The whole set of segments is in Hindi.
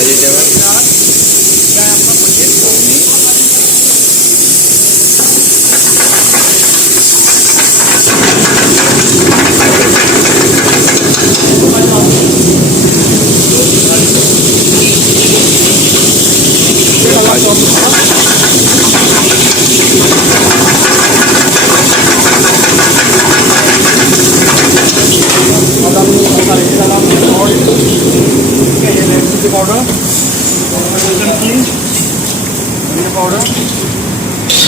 वेजिटेबल क्या है आपका पनीर? पाउडर, चिकन धनिया पाउडर,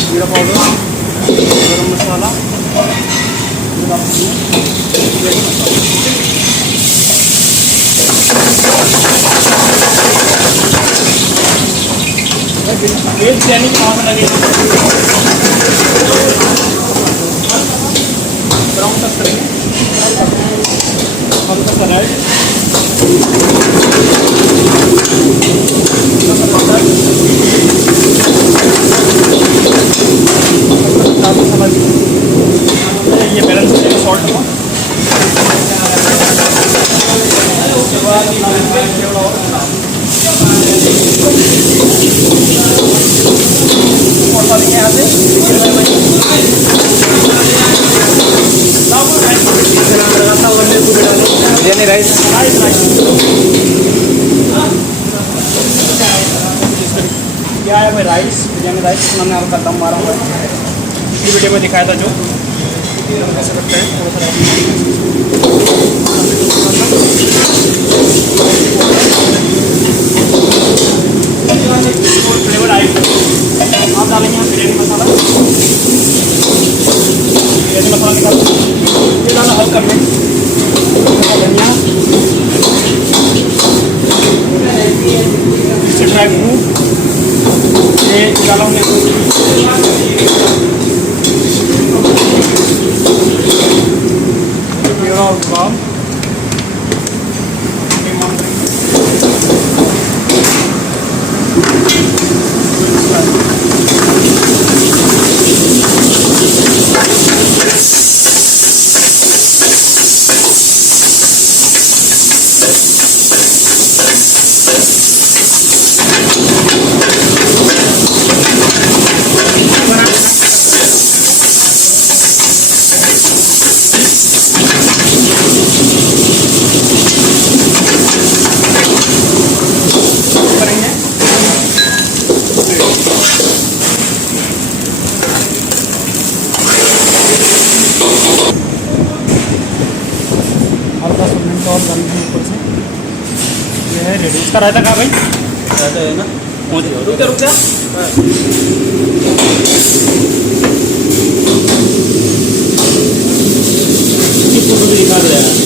जीरा पाउडर, गरम मसाला, एक बिरयानी कहाँ में लगेगा? ब्राउन टच करेंगे, हल्का सा रेड, ये बैलेंस करेंगे सॉल्ट को। उसके बाद यहाँ से बिरयानी राइस। क्या है भाई? राइस, बिरयानी राइस मैंने आपका दम मारा हुआ है, पिछली वीडियो में दिखाया था जो कैसे करते हैं। फ्लेवर आएगी, आप डालेंगे यहाँ बिरयानी मसाला। बिरयानी मसाला निकाल ये डाला हल्का में धनिया, इससे ड्राई फ्रूट ये डाला हमने, और काम हल्का सा मिर्च और डाल दीजिए ऊपर से। ये है रेडी। इसका रायता कहाँ भाई? रायता है ना, रुक जा। फोटो भी दिखा दे।